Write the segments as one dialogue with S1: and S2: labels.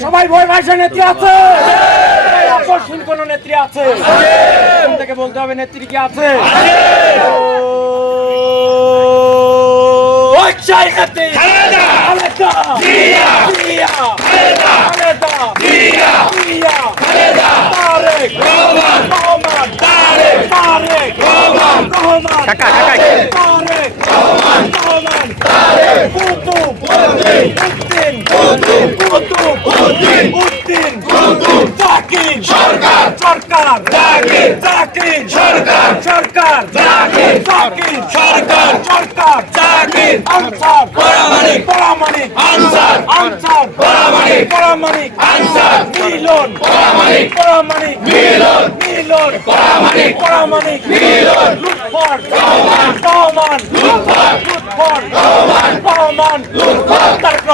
S1: সবাই ভয় ভাষা নেত্রী আছে! আকর্ষণ কোন নেত্রী আছে? থেকে বলতে হবে নেত্রী কি আছে? কাকা কাকা রহমান। তারেক। কুতুব। জাকির সরকার। সরকার। জাকির জাকির সরকার। সরকার। জাকির জাকির সরকার। সরকার। জাকির আনসার। পরামানিক। পরামানিক। আনসার। আনসার। পরামানিক। পরামানিক। আনসার। মিলন। পরামানিক। পরামানিক। মিলন। মিলন। পরামানিক। পরামানিক। মিলন। লুৎফর রহমান রহমান লুৎফর লুৎফর রহমান রহমান লুৎফর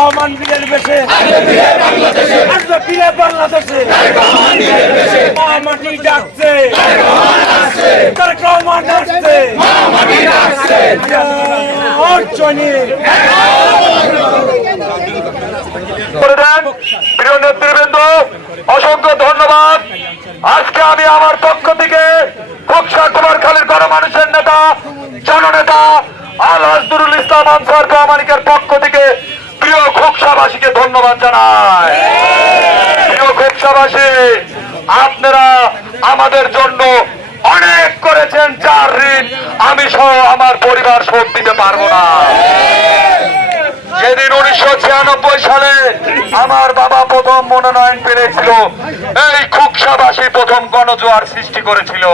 S1: রহমান বেশে। আসবে বাংলাদেশে। মাটি ডাকছে। রহমান ডাকছে।
S2: করে প্রিয় নেতৃবৃন্দ, অসংখ্য ধন্যবাদ। আজকে আমি আমার পক্ষ থেকে খোকসা কুমারখালীর গণমানুষের নেতা, জননেতা আল হাজদুরুল ইসলাম আনসার পক্ষ খোকসাবাসীকে ধন্যবাদ জানাই। প্রিয় আপনারা আমাদের জন্য অনেক করেছেন, যার ঋণ আমি সহ আমার পরিবার শোধ দিতে পারব না। যেদিন উনিশশো ছিয়ানব্বই সালে আমার বাবা প্রথম মনোনয়ন পেয়েছিল, এই খুকসাবাসী প্রথম গণজোয়ার সৃষ্টি করেছিল।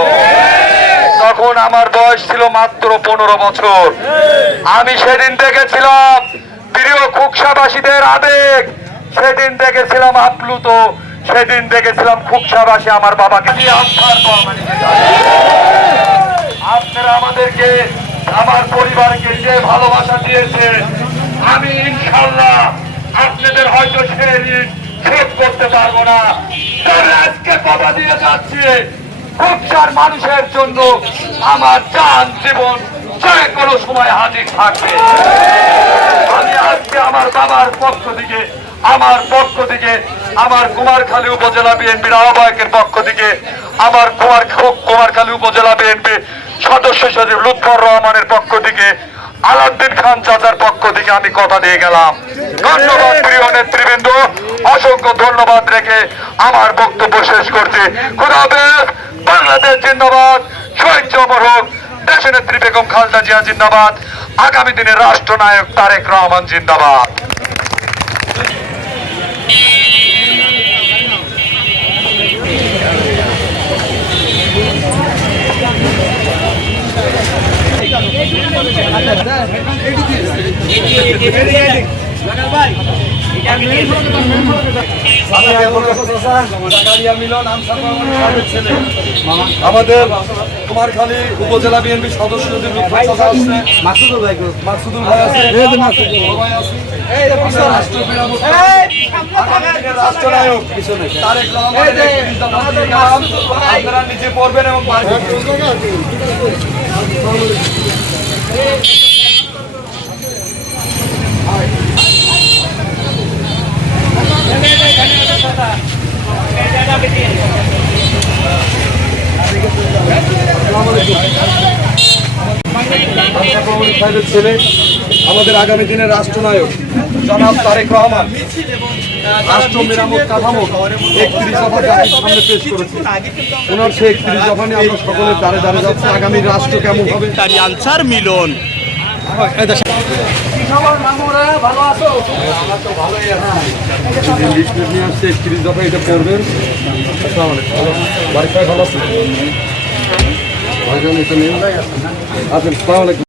S2: তখন আমার বয়স ছিল মাত্র পনেরো বছর। আমি সেদিন দেখেছিলাম প্রিয় খুকসাবাসীদের আবেগ। সেদিন দেখেছিলাম আপ্লুত, সেদিন দেখেছিলাম খুকসাবাসী আমার বাবাকে। আপনারা আমাদেরকে, আমার পরিবারকে যে ভালোবাসা দিয়েছে আমি ইনশাল্লাহ আপনাদের হয়তো সে ঋণ শোধ করতে পারব না। তবে আজকে কথা দিয়ে যাচ্ছি। খুবসার মানুষের জন্য আমার জান জীবন। যে কোনো সময় হাজির থাকবে। আমি আজকে আমার বাবার পক্ষ থেকে, আমার পক্ষ থেকে, আমার কুমারখালী উপজেলা বিএনপির আহ্বায়কের পক্ষ থেকে, আমার কুমার কুমারখালী উপজেলা বিএনপি সদস্য সচিব লুৎফর রহমানের পক্ষ থেকে, আলাউদ্দিন খান চাচার পক্ষ থেকে আমি কথা দিয়ে গেলাম। ধন্যবাদ প্রিয় নেতৃবৃন্দ, অসংখ্য ধন্যবাদ রেখে আমার বক্তব্য শেষ করছি। খুদা বাংলাদেশ জিন্দাবাদ, শহীদ জমর হোক। দেশনেত্রী বেগম খালদা জিয়া জিন্দাবাদ আগামী দিনের রাষ্ট্রনায়ক তারেক রহমান জিন্দাবাদ
S1: আমাদের কুমারখালী উপজেলা বিএনপি সদস্য ভাই ভাই আছে রাষ্ট্রনায়ক তারেক। আপনারা নিচে পড়বেন এবং বাড়ি সাহেবের ছেলে আমাদের আগামী দিনের রাষ্ট্রনায়ক জনাব তারেক রহমান। রাষ্ট্র মেরামত কাঠামো একত্রিশ দফা জাতির সামনে পেশ করেছে। ওনার সেই একত্রিশ দফা নিয়ে আমরা সকলের দ্বারে দ্বারে যাচ্ছি আগামী রাষ্ট্র কেমন হবে?
S3: তারই আনসার মিলন।
S1: একত্রিশ দফা এটা করবেন আসসালামু বাড়ির ভালো আছে ভাইজান এটা নেই আছেন আসসালামু আলাইকুম।